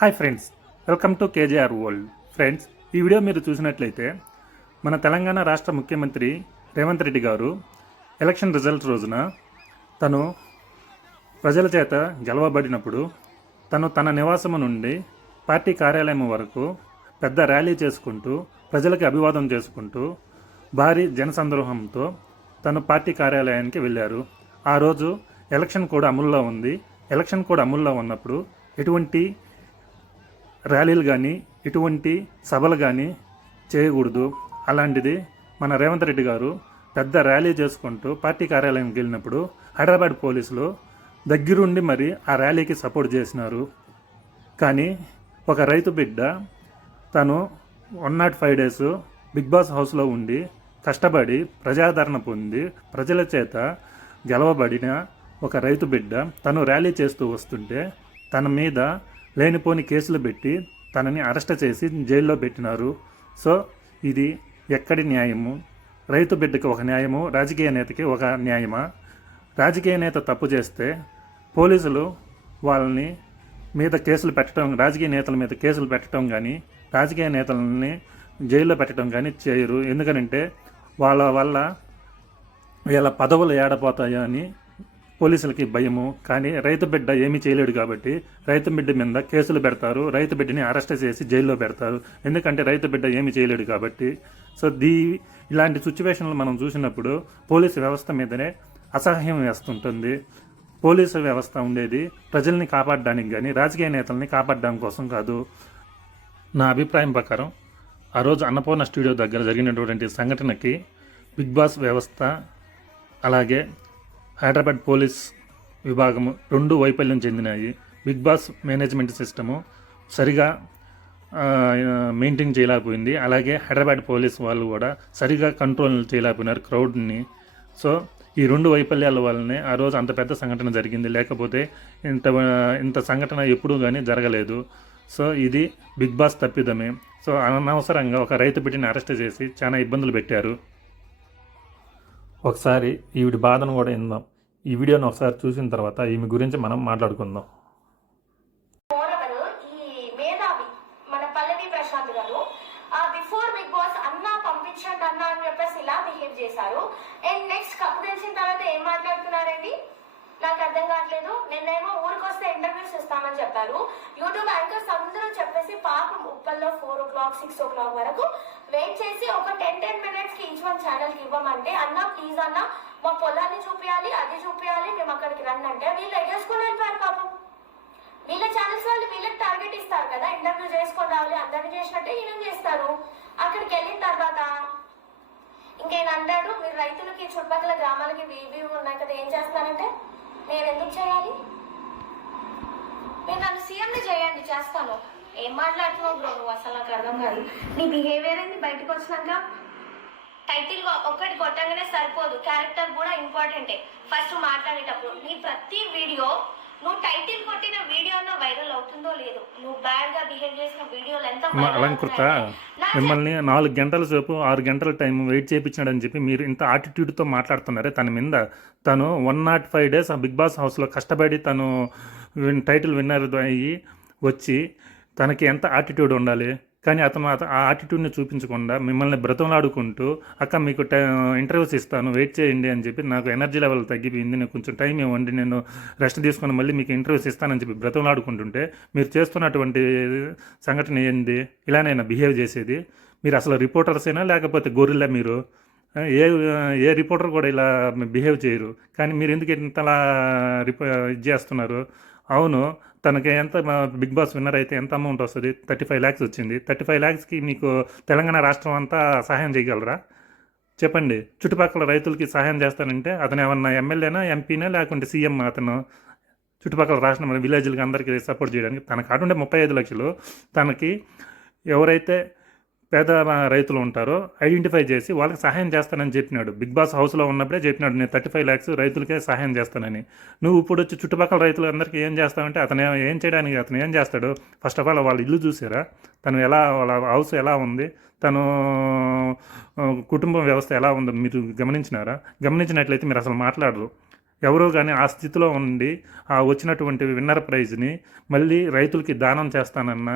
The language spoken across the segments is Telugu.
Hi friends, welcome to KGR world. Friends, ఈ వీడియో మీరు చూసినట్లయితే మన తెలంగాణ రాష్ట్ర ముఖ్యమంత్రి రేవంత్ రెడ్డి గారు ఎలక్షన్ రిజల్ట్ రోజున తను ప్రజల చేత గెలవబడినప్పుడు తన నివాసము నుండి పార్టీ కార్యాలయం వరకు పెద్ద ర్యాలీ చేసుకుంటూ ప్రజలకి అభివాదం చేసుకుంటూ భారీ జనసంద్రోహంతో తను పార్టీ కార్యాలయానికి వెళ్ళారు. ఆ రోజు ఎలక్షన్ కూడా అమల్లో ఉంది. ఎలక్షన్ కూడా అమల్లో ఉన్నప్పుడు ఎటువంటి ర్యాలీలు కానీ ఇటువంటి సభలు కానీ చేయకూడదు. అలాంటిది మన రేవంత్ రెడ్డి గారు పెద్ద ర్యాలీ చేసుకుంటూ పార్టీ కార్యాలయంకి వెళ్ళినప్పుడు హైదరాబాద్ పోలీసులు దగ్గరుండి మరి ఆ ర్యాలీకి సపోర్ట్ చేసినారు. కానీ ఒక రైతు బిడ్డ తను 105 డేస్ బిగ్ బాస్ హౌస్లో ఉండి కష్టపడి ప్రజాదరణ పొంది ప్రజల చేత గెలవబడిన ఒక రైతు బిడ్డ తను ర్యాలీ చేస్తూ వస్తుంటే తన మీద లేనిపోని కేసులు పెట్టి తనని అరెస్ట్ చేసి జైల్లో పెట్టినారు. సో ఇది ఎక్కడి న్యాయము? రైతు బిడ్డకి ఒక న్యాయము, రాజకీయ నేతకి ఒక న్యాయమా? రాజకీయ నేత తప్పు చేస్తే పోలీసులు వాళ్ళని మీద కేసులు పెట్టడం, రాజకీయ నేతల మీద కేసులు పెట్టడం కానీ రాజకీయ నేతలని జైల్లో పెట్టడం కానీ చేయరు. ఎందుకనంటే వాళ్ళ వల్ల వీళ్ళ పదవులు ఏడపోతాయో అని పోలీసులకి భయము. కానీ రైతు బిడ్డ ఏమీ చేయలేడు కాబట్టి రైతు బిడ్డ మీద కేసులు పెడతారు, రైతు బిడ్డని అరెస్ట్ చేసి జైల్లో పెడతారు. ఎందుకంటే రైతు బిడ్డ ఏమీ చేయలేడు కాబట్టి. సో ఇలాంటి సిచ్యువేషన్లు మనం చూసినప్పుడు పోలీసు వ్యవస్థ మీదనే అసహ్యం వేస్తుంటుంది. పోలీసు వ్యవస్థ ఉండేది ప్రజల్ని కాపాడడానికి కానీ రాజకీయ నేతల్ని కాపాడడం కోసం కాదు. నా అభిప్రాయం ప్రకారం ఆ రోజు అన్నపూర్ణ స్టూడియో దగ్గర జరిగినటువంటి సంఘటనకి బిగ్ బాస్ వ్యవస్థ అలాగే హైదరాబాద్ పోలీస్ విభాగము రెండు వైఫల్యం చెందినాయి. బిగ్ బాస్ మేనేజ్మెంట్ సిస్టము సరిగా మెయింటైన్ చేయలేకపోయింది. అలాగే హైదరాబాద్ పోలీస్ వాళ్ళు కూడా సరిగా కంట్రోల్ చేయలేకపోయినారు క్రౌడ్ని. సో ఈ రెండు వైఫల్యాల వల్లనే ఆ రోజు అంత పెద్ద సంఘటన జరిగింది. లేకపోతే ఇంత సంఘటన ఎప్పుడూ కానీ జరగలేదు. సో ఇది బిగ్ బాస్ తప్పిదమే. సో అనవసరంగా ఒక రైతు బిడ్డని అరెస్ట్ చేసి చాలా ఇబ్బందులు పెట్టారు. ఒకసారి ఈవిడి బాధను కూడా విందాం. ఈ వీడియోని ఒకసారి చూసిన తర్వాత ఈమె గురించి మనం మాట్లాడుకుందాం. చేశారు. అండ్ నెక్స్ట్ కప్పు తెలిసిన తర్వాత ఏం మాట్లాడుతున్నారండి నాకు అర్థం కావట్లేదు. నిన్నేమో ఊరికొస్తే ఇంటర్వ్యూస్ ఇస్తామని చెప్పారు. యూట్యూబ్ యాంకర్స్ అందరూ చెప్పేసి పాపం ఉప్పల్లో 4 o'clock 6 o'clock వరకు వెయిట్ చేసి ఒక 10 minutes కి ఈచ్ వన్ ఛానల్కి ఇవ్వమంటే అన్న ప్లీజ్ అన్న మా పొలాన్ని చూపించాలి, అది చూపించాలి, మేము అక్కడికి రండి అంటే వీళ్ళు ఎగేసుకొని వెళ్ళిపోయారు. పాపం వీళ్ళ ఛానల్స్ వాళ్ళు వీళ్ళకి టార్గెట్ ఇస్తారు కదా, ఇంటర్వ్యూ చేసుకొని రావాలి, అందరినీ చేసినట్టే ఈయన చేస్తారు. అక్కడికి వెళ్ళిన తర్వాత ఇంకేం అంటాడు, మీరు రైతులకి చుట్టుపక్కల గ్రామాలకి ఇవి ఉన్నాయి కదా, ఏం చేస్తారంటే నేను ఎందుకు చేయాలి, మీరు నన్ను సీఎంని చేయండి, చేస్తాను. ఏం మాట్లాడుతున్నావు బ్రో నువ్వు, అసలు నాకు అర్థం కాదు. నీ బిహేవియర్ ఏంది? బయటకు వచ్చినాక టైటిల్ ఒక్కటి కొట్టంగానే సరిపోదు, క్యారెక్టర్ కూడా ఇంపార్టెంటే. ఫస్ట్ మాట్లాడేటప్పుడు నీ ప్రతి వీడియో నువ్వు టైటిల్ కొట్టిన వీడియో వైరల్ అవుతుందో లేదో, నువ్వు బ్యాడ్ గా బిహేవ్ చేసిన వీడియోలు ఎంత అలంకృత మిమ్మల్ని 4 గంటల సేపు 6 గంటల టైం వెయిట్ చేయించినాడని చెప్పి మీరు ఇంత ఆటిట్యూడ్తో మాట్లాడుతున్నారే తన మీద. తను 105 డేస్ ఆ బిగ్ బాస్ హౌస్లో కష్టపడి తను టైటిల్ విన్నర్ అయ్యి వచ్చి తనకి ఎంత ఆటిట్యూడ్ ఉండాలి. కానీ అతను ఆ ఆటిట్యూడ్ని చూపించకుండా మిమ్మల్ని బ్రతంలాడుకుంటూ అక్క మీకు ఇంటర్వ్యూస్ ఇస్తాను వెయిట్ చేయండి అని చెప్పి నాకు ఎనర్జీ లెవెల్ తగ్గిపోయింది, నేను కొంచెం టైం ఇవ్వండి, నేను రెస్ట్ తీసుకొని మళ్ళీ మీకు ఇంటర్వ్యూస్ ఇస్తానని చెప్పి బ్రతంలాడుకుంటుంటే మీరు చేస్తున్నటువంటి సంఘటన ఏంది? ఇలానైనా బిహేవ్ చేసేది? మీరు అసలు రిపోర్టర్సేనా లేకపోతే గొర్రెలా? మీరు ఏ రిపోర్టర్ కూడా ఇలా బిహేవ్ చేయరు. కానీ మీరు ఎందుకు ఇంతలా ఇది చేస్తున్నారు? అవును, తనకి ఎంత బిగ్ బాస్ విన్నర్ అయితే ఎంత అమౌంట్ వస్తుంది? 35 lakhs వచ్చింది. 35 lakhsకి మీకు తెలంగాణ రాష్ట్రం అంతా సహాయం చేయగలరా? చెప్పండి. చుట్టుపక్కల రైతులకి సహాయం చేస్తానంటే అతను ఏమన్నా ఎమ్మెల్యేనా, ఎంపీనా, లేకుంటే సీఎం? అతను చుట్టుపక్కల రాష్ట్రం విలేజ్లకి అందరికీ సపోర్ట్ చేయడానికి తన కాటుండే 35 లక్షలు తనకి ఎవరైతే పేద రైతులు ఉంటారో ఐడెంటిఫై చేసి వాళ్ళకి సహాయం చేస్తానని చెప్పినాడు. బిగ్ బాస్ హౌస్లో ఉన్నప్పుడే చెప్పినాడు, నేను 35 lakhs రైతులకే సహాయం చేస్తానని. నువ్వు ఇప్పుడు వచ్చి చుట్టుపక్కల రైతులందరికీ ఏం చేస్తావంటే అతను ఏం చేయడానికి అతను ఏం చేస్తాడు? ఫస్ట్ ఆఫ్ ఆల్ వాళ్ళ ఇల్లు చూసారా? తను వాళ్ళ హౌస్ ఎలా ఉంది, తను కుటుంబ వ్యవస్థ ఎలా ఉందో మీరు గమనించినారా? గమనించినట్లయితే మీరు అసలు మాట్లాడరు. ఎవరో కానీ ఆ స్థితిలో ఉండి ఆ వచ్చినటువంటి విన్నర్ ప్రైజ్ని మళ్ళీ రైతులకి దానం చేస్తానన్న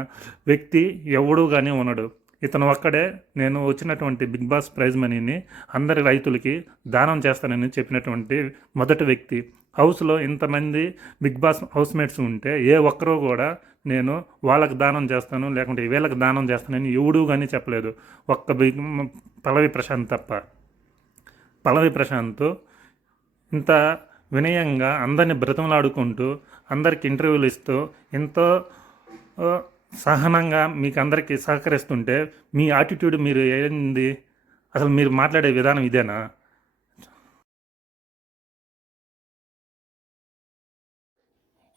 వ్యక్తి ఎవడూ కానీ ఉండడు. ఇతను ఒక్కడే నేను వచ్చినటువంటి బిగ్ బాస్ ప్రైజ్ మనీని అందరి రైతులకి దానం చేస్తానని చెప్పినటువంటి మొదటి వ్యక్తి. హౌస్లో ఇంతమంది బిగ్ బాస్ హౌస్మేట్స్ ఉంటే ఏ ఒక్కరూ కూడా నేను వాళ్ళకి దానం చేస్తాను లేకుంటే వీళ్ళకి దానం చేస్తానని ఎవడూ కానీ చెప్పలేదు. ఒక్క పల్లవి ప్రశాంత్ తప్ప. పల్లవి ప్రశాంత్ ఇంత వినయంగా అందరిని బ్రతిమలాడుకుంటూ అందరికి ఇంటర్వ్యూలు ఇస్తూ ఎంతో సహనంగా మీకు అందరికీ సహకరిస్తుంటే మీ యాటిట్యూడ్ మీరు ఏంది? అసలు మీరు మాట్లాడే విధానం ఇదేనా?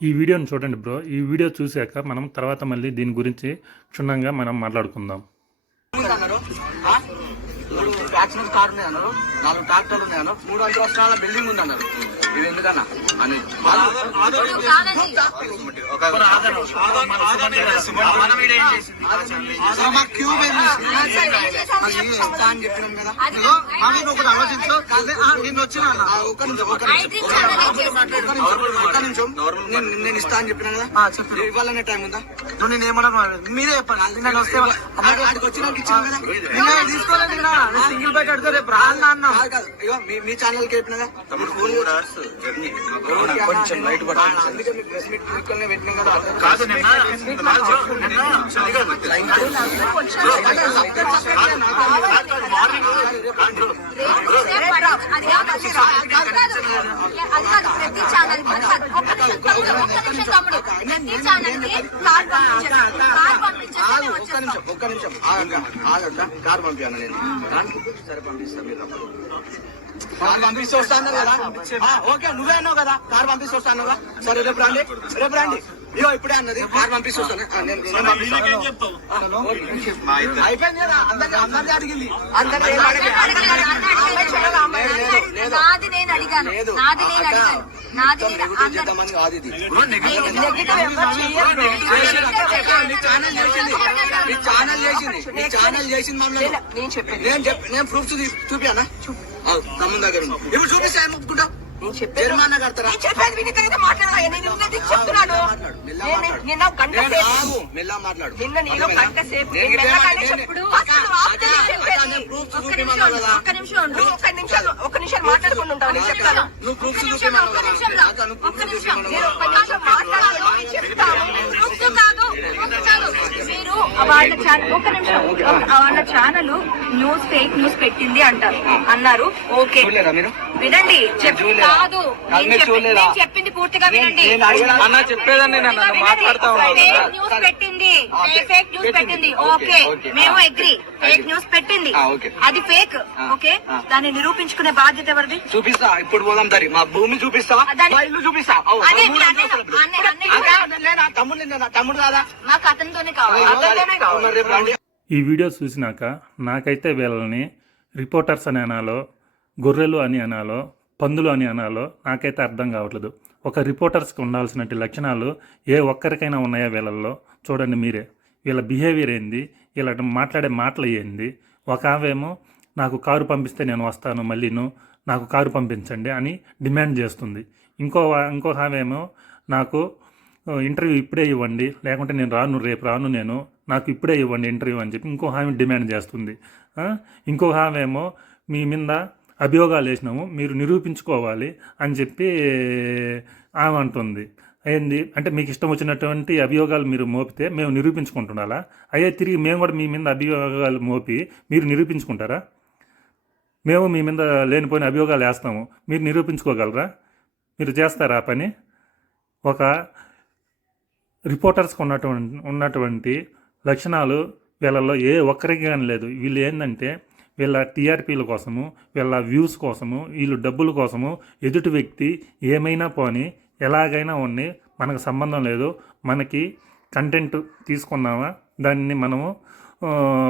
ఈ వీడియోని చూడండి బ్రో. ఈ వీడియో చూశాక మనం తర్వాత మళ్ళీ దీని గురించి క్షుణ్ణంగా మనం మాట్లాడుకుందాం. ఫ్యాక్షన్ కార్ ఉన్నాయి అన్నారు, 4 ట్రాక్టర్లు ఉన్నాయి అన్నారు, 3 అంతస్తుల బిల్డింగ్ ఉంది అన్నారు. ఇది ఎందుకన్నా అని క్యూబ్ అని చెప్పినాం కదా. ఆలోచించు నిన్న వచ్చిన ఒక్క నిమిషం నేను ఇస్తా అని చెప్పినా కదా. ఇవ్వాలనే టైం ఉందా? నువ్వు నేను ఏమన్నా మీరే చెప్పండి. నేను వస్తే ఆడికి వచ్చినాక ఇచ్చాను కదా. తీసుకోలేదు సింగిల్ బైక్ అడితే రేపు రాను అన్నా. మీ ఛానల్ కి పెట్టినా తమ్ముడు కొంచెం లైట్ పడాలి. అందుకే మీ ప్రెస్ మీట్ పెట్టినాం కదా. కాదు ఒక్క నిమిషం కార్ పంపించాను నేను. సరే పంపిస్తా. మీరు కార్ పంపిస్తూ వస్తాను కదా. ఓకే నువ్వే అన్నావు కదా కార్ పంపిస్తూ వస్తాను కదా. సరే రేపు రండి ఇగో ఇప్పుడే అన్నది కార్ పంపిస్తూ వస్తాను. అయిపోయింది కదా. అందరినీ అడిగింది. చేద్దామని కాదు ఇది. మీ ఛానల్ చేసింది మమ్మల్ని. నేను ప్రూఫ్స్ చూపియానా తమ్ముని దగ్గర ఇప్పుడు చూపిస్తా ఏమొప్పుకుంటా జరిమానా కడతారా? మెల్లా మాట్లాడు. ఒక్క నిమిషం మాట్లాడుకుంటా చెప్తాను. నువ్వు ప్రూఫ్స్ చూపించాను. మీరు వాళ్ళ ఛానల్ న్యూస్ ఫేక్ న్యూస్ పెట్టింది అన్నారు. ఓకే వినండి. కాదు నేను చెప్పింది పూర్తిగా వినండి. చెప్పేదాన్ని న్యూస్ పెట్టింది, ఫేక్ న్యూస్ పెట్టింది. ఓకే మేము అగ్రి. ఫేక్ న్యూస్ పెట్టింది, అది ఫేక్. ఓకే దాన్ని నిరూపించుకునే బాధ్యత ఎవరిది? చూపిస్తా. ఇప్పుడు పోదాం సరే. మా భూమి చూపిస్తా, ఇల్లు చూపిస్తా. తమ్ముడు కాదా? మాకు అతనితోనే కావాలి. ఈ వీడియో చూసినాక నాకైతే వీళ్ళని రిపోర్టర్స్ అని అనాలో, గొర్రెలు అని అనాలో, పందులు అని అనాలో నాకైతే అర్థం కావట్లేదు. ఒక రిపోర్టర్స్కి ఉండాల్సినటువంటి లక్షణాలు ఏ ఒక్కరికైనా ఉన్నాయా వీళ్ళల్లో? చూడండి మీరే. వీళ్ళ బిహేవియర్ ఏంది, వీళ్ళ మాట్లాడే మాటలు ఏంది. ఒక ఆవేమో నాకు కారు పంపిస్తే నేను వస్తాను, మళ్ళీను నాకు కారు పంపించండి అని డిమాండ్ చేస్తుంది. ఇంకో ఆవేమో నాకు ఇంటర్వ్యూ ఇప్పుడే ఇవ్వండి, లేకుంటే నేను రాను, రేపు రాను, నేను నాకు ఇప్పుడే ఇవ్వండి ఇంటర్వ్యూ అని చెప్పి ఇంకో హామీ డిమాండ్ చేస్తుంది. ఇంకో హామేమో మీ మీద అభియోగాలు వేసినాము, మీరు నిరూపించుకోవాలి అని చెప్పి ఆమె అంటుంది. ఏంది అంటే మీకు ఇష్టం వచ్చినటువంటి అభియోగాలు మీరు మోపితే మేము నిరూపించుకుంటుండాలా? అయ్యే తిరిగి మేము కూడా మీ మీద అభియోగాలు మోపి మీరు నిరూపించుకుంటారా? మేము మీ మీద లేనిపోయిన అభియోగాలు వేస్తాము, మీరు నిరూపించుకోగలరా? మీరు చేస్తారా ఆ పని? ఒక రిపోర్టర్స్కి ఉన్నటువంటి లక్షణాలు వీళ్ళల్లో ఏ ఒక్కరికి కానీ లేదు. వీళ్ళు ఏంటంటే వీళ్ళ టీఆర్పీల కోసము, వీళ్ళ వ్యూస్ కోసము, వీళ్ళు డబ్బుల కోసము ఎదుటి వ్యక్తి ఏమైనా పోని ఎలాగైనా ఉన్ని మనకు సంబంధం లేదు, మనకి కంటెంట్ తీసుకున్నామా, దాన్ని మనము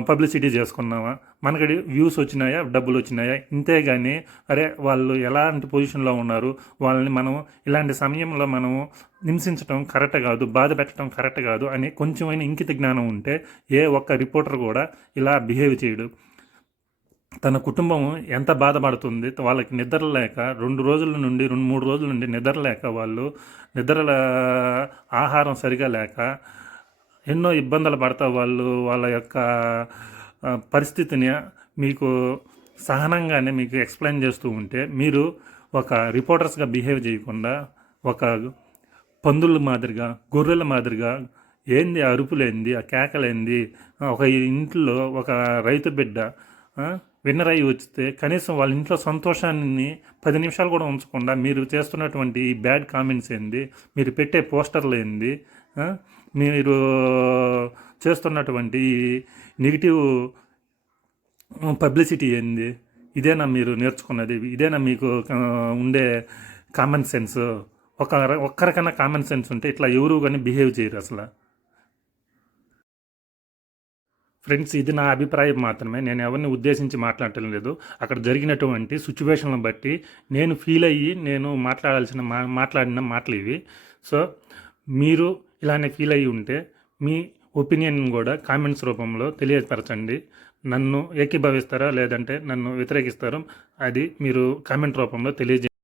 పబ్లిసిటీ చేసుకున్నామా, మనకి వ్యూస్ వచ్చినాయా, డబ్బులు వచ్చినాయా, ఇంతేగాని అరే వాళ్ళు ఎలాంటి పొజిషన్లో ఉన్నారు, వాళ్ళని మనము ఇలాంటి సమయంలో మనము హింసించడం కరెక్ట్ కాదు, బాధ పెట్టడం కరెక్ట్ కాదు అని కొంచెమైనా ఇంకిత జ్ఞానం ఉంటే ఏ ఒక్క రిపోర్టర్ కూడా ఇలా బిహేవ్ చేయడు. తన కుటుంబం ఎంత బాధపడుతుంది, వాళ్ళకి నిద్ర లేక 2 రోజుల నుండి 3 రోజుల నుండి నిద్ర లేక వాళ్ళు ఆహారం సరిగా లేక ఎన్నో ఇబ్బందులు పడతా వాళ్ళు వాళ్ళ యొక్క పరిస్థితిని మీకు సహనంగానే మీకు ఎక్స్ప్లెయిన్ చేస్తూ ఉంటే మీరు ఒక రిపోర్టర్స్గా బిహేవ్ చేయకుండా ఒక పందుల మాదిరిగా గొర్రెల మాదిరిగా ఏంది ఆ అరుపులేంది ఆ కేకలేంది, ఒక ఇంట్లో ఒక రైతు బిడ్డ విన్నర్ అయ్యి వచ్చితే కనీసం వాళ్ళ ఇంట్లో సంతోషాన్ని 10 నిమిషాలు కూడా ఉంచకుండా మీరు చేస్తున్నటువంటి ఈ బ్యాడ్ కామెంట్స్ ఏంది, మీరు పెట్టే పోస్టర్లు ఏంది, మీరు చేస్తున్నటువంటి నెగిటివ్ పబ్లిసిటీ ఏంది, ఇదేనా మీరు నేర్చుకున్నది, ఇదేనా మీకు ఉండే కామన్ సెన్స్? ఒక్కరికన్నా కామన్ సెన్స్ ఉంటే ఇట్లా ఎవరు కానీ బిహేవ్ చేయరు అసలు. ఫ్రెండ్స్, ఇది నా అభిప్రాయం మాత్రమే, నేను ఎవరిని ఉద్దేశించి మాట్లాడటం లేదు. అక్కడ జరిగినటువంటి సిచ్యువేషన్లను బట్టి నేను ఫీల్ అయ్యి నేను మాట్లాడిన మాటలు ఇవి. సో మీరు ఇలానే ఫీల్ అయ్యి ఉంటే మీ ఒపీనియన్ కూడా కామెంట్స్ రూపంలో తెలియపరచండి. నన్ను ఏకీభవిస్తారా లేదంటే నన్ను వ్యతిరేకిస్తారో అది మీరు కామెంట్ రూపంలో తెలియజేయండి.